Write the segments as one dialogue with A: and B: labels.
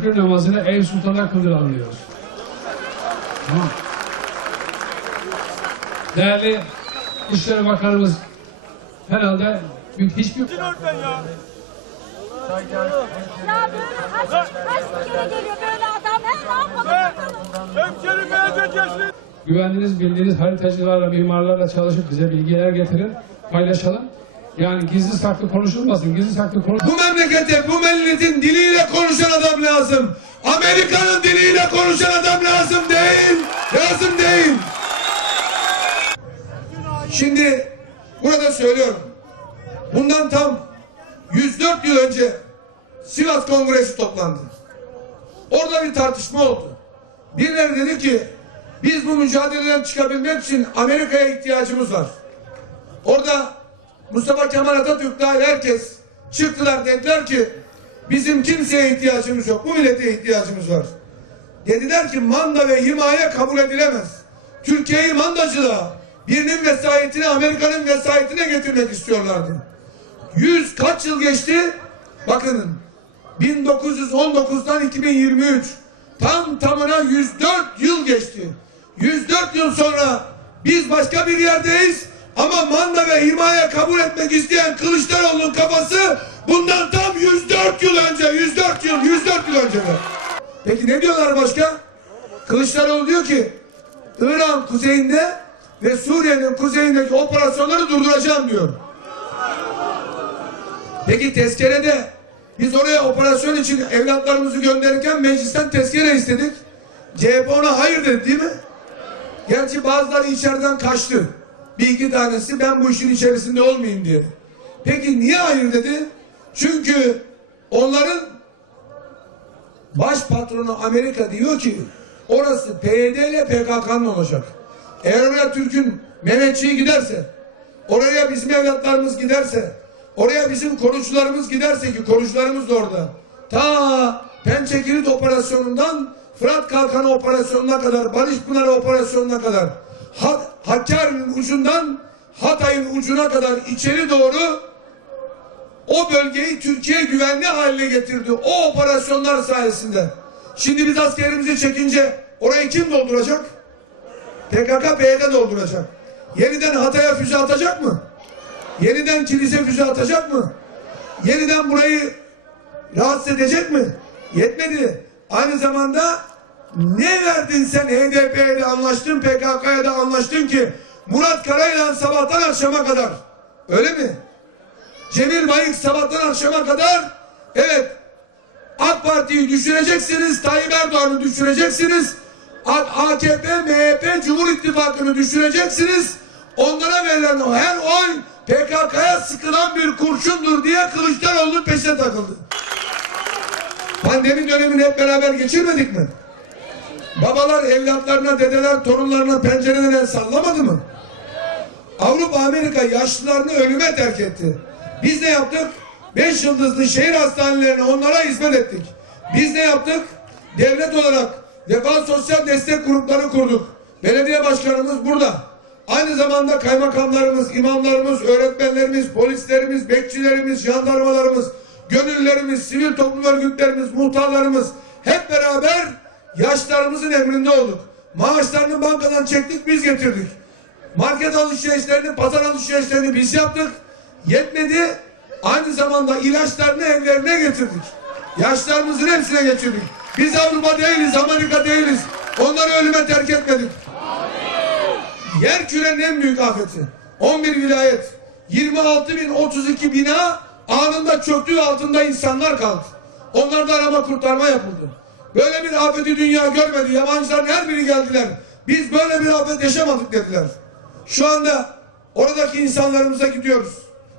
A: şükür namazını Eyüp Sultan'a kıldıran diyoruz. Tamam. Değerli İşleri Bakanımız herhalde bir- hiçbir
B: Ya böyle kaç, kaç kere geliyor böyle adam her ne yapalım bakalım.
C: Hemşerim beğeneceksin.
A: güvendiğiniz, bildiğiniz haritacılarla, mimarlarla çalışıp bize bilgiler getirin, paylaşalım. Yani gizli saklı konuşulmasın, gizli saklı konuş...
D: Bu memlekete, bu milletin diliyle konuşan adam lazım. Amerika'nın diliyle konuşan adam lazım değil. Lazım değil. Şimdi burada söylüyorum. Bundan tam 104 yıl önce Sivas Kongresi toplandı. Orada bir tartışma oldu. Birileri dedi ki biz bu mücadeleden çıkabilmek için Amerika'ya ihtiyacımız var. Orada Mustafa Kemal Atatürk dahil herkes çıktılar dediler ki bizim kimseye ihtiyacımız yok. Bu millete ihtiyacımız var. Dediler ki manda ve himaye kabul edilemez. Türkiye'yi mandacılığa birinin vesayetini Amerika'nın vesayetine getirmek istiyorlardı. Yüz kaç yıl geçti? Bakın 1919'dan 2023 tam tamına 104 yıl geçti. 104 yıl sonra biz başka bir yerdeyiz ama manda ve himaye kabul etmek isteyen Kılıçdaroğlu'nun kafası bundan tam 104 yıl önce 104 yıl 104 yıl önce de. Peki ne diyorlar başka? Kılıçdaroğlu diyor ki İran kuzeyinde ve Suriye'nin kuzeyindeki operasyonları durduracağım diyor. Peki tezkerede biz oraya operasyon için evlatlarımızı gönderirken meclisten tezkere istedik. CHP ona hayır dedi değil mi? Gerçi bazıları içeriden kaçtı. Bir iki tanesi ben bu işin içerisinde olmayayım diye. Peki niye hayır dedi? Çünkü onların baş patronu Amerika diyor ki orası PYD ile PKK'nın olacak. Eğer oraya Türk'ün Mehmetçiği giderse oraya bizim evlatlarımız giderse oraya bizim korucularımız giderse ki korucularımız da orada ta Pençe Kilit operasyonundan Fırat Kalkanı operasyonuna kadar Barış Pınarı operasyonuna kadar Ha- Hakkari'nin ucundan Hatay'ın ucuna kadar içeri doğru o bölgeyi Türkiye güvenli haline getirdi. O operasyonlar sayesinde. Şimdi biz askerimizi çekince orayı kim dolduracak? PKK PYD dolduracak. Yeniden Hatay'a füze atacak mı? Yeniden kilise füze atacak mı? Yeniden burayı rahatsız edecek mi? Yetmedi. Aynı zamanda ne verdin sen HDP'ye de anlaştın, PKK'ya da anlaştın ki Murat Karayılan sabahtan akşama kadar. Öyle mi? Cemil Bayık sabahtan akşama kadar evet AK Parti'yi düşüreceksiniz, Tayyip Erdoğan'ı düşüreceksiniz, AKP, MHP, Cumhur İttifakı'nı düşüreceksiniz. Onlara verilen her oy PKK'ya sıkılan bir kurşundur diye Kılıçdaroğlu peşine takıldı. Pandemi dönemini hep beraber geçirmedik mi? Babalar evlatlarına, dedeler torunlarına pencereden el sallamadı mı? Avrupa Amerika yaşlılarını ölüme terk etti. Biz ne yaptık? Beş yıldızlı şehir hastanelerine onlara hizmet ettik. Biz ne yaptık? Devlet olarak Vefa Sosyal Destek Grupları kurduk. Belediye başkanımız burada. Aynı zamanda kaymakamlarımız, imamlarımız, öğretmenlerimiz, polislerimiz, bekçilerimiz, jandarmalarımız, gönüllerimiz, sivil toplum örgütlerimiz, muhtarlarımız hep beraber yaşlarımızın emrinde olduk. Maaşlarını bankadan çektik, biz getirdik. Market alışverişlerini, pazar alışverişlerini biz yaptık. Yetmedi. Aynı zamanda ilaçlarını evlerine getirdik. Yaşlarımızın hepsine getirdik. Biz Avrupa değiliz, Amerika değiliz. Onları ölüme terk etmedik. Yer kürenin en büyük afeti. 11 vilayet, 26.032 bina anında çöktüğü altında insanlar kaldı. Onlarda arama kurtarma yapıldı. Böyle bir afeti dünya görmedi. Yabancıların her biri geldiler. Biz böyle bir afet yaşamadık dediler. Şu anda oradaki insanlarımıza gidiyoruz.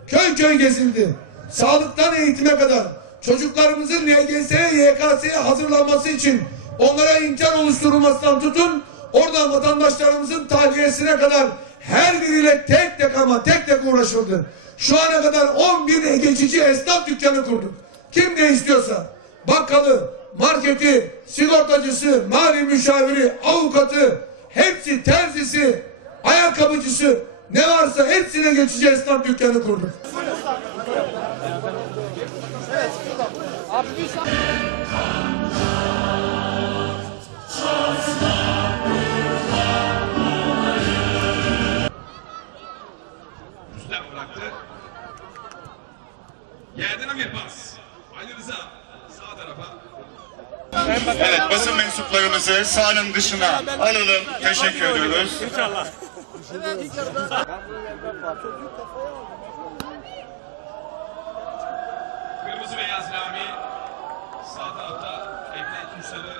D: Köy köy gezildi. Sağlıktan eğitime kadar çocuklarımızın LGS'ye, YKS'ye hazırlanması için onlara imkan oluşturulmasından tutun oradan vatandaşlarımızın tahliyesine kadar her biriyle tek tek ama tek tek uğraşıldı. Şu ana kadar 11 geçici esnaf dükkanı kurduk. Kim ne istiyorsa bakkalı, marketi, sigortacısı, mali müşaviri, avukatı, hepsi terzisi, ayakkabıcısı ne varsa hepsine geçici esnaf dükkanı kurduk. Sistem
E: Evet basın mensuplarımızı sahanın dışına alalım. Teşekkür ediyoruz.
F: İnşallah. Kırmızı beyaz Rami sağ tarafta Ekmek Kursarı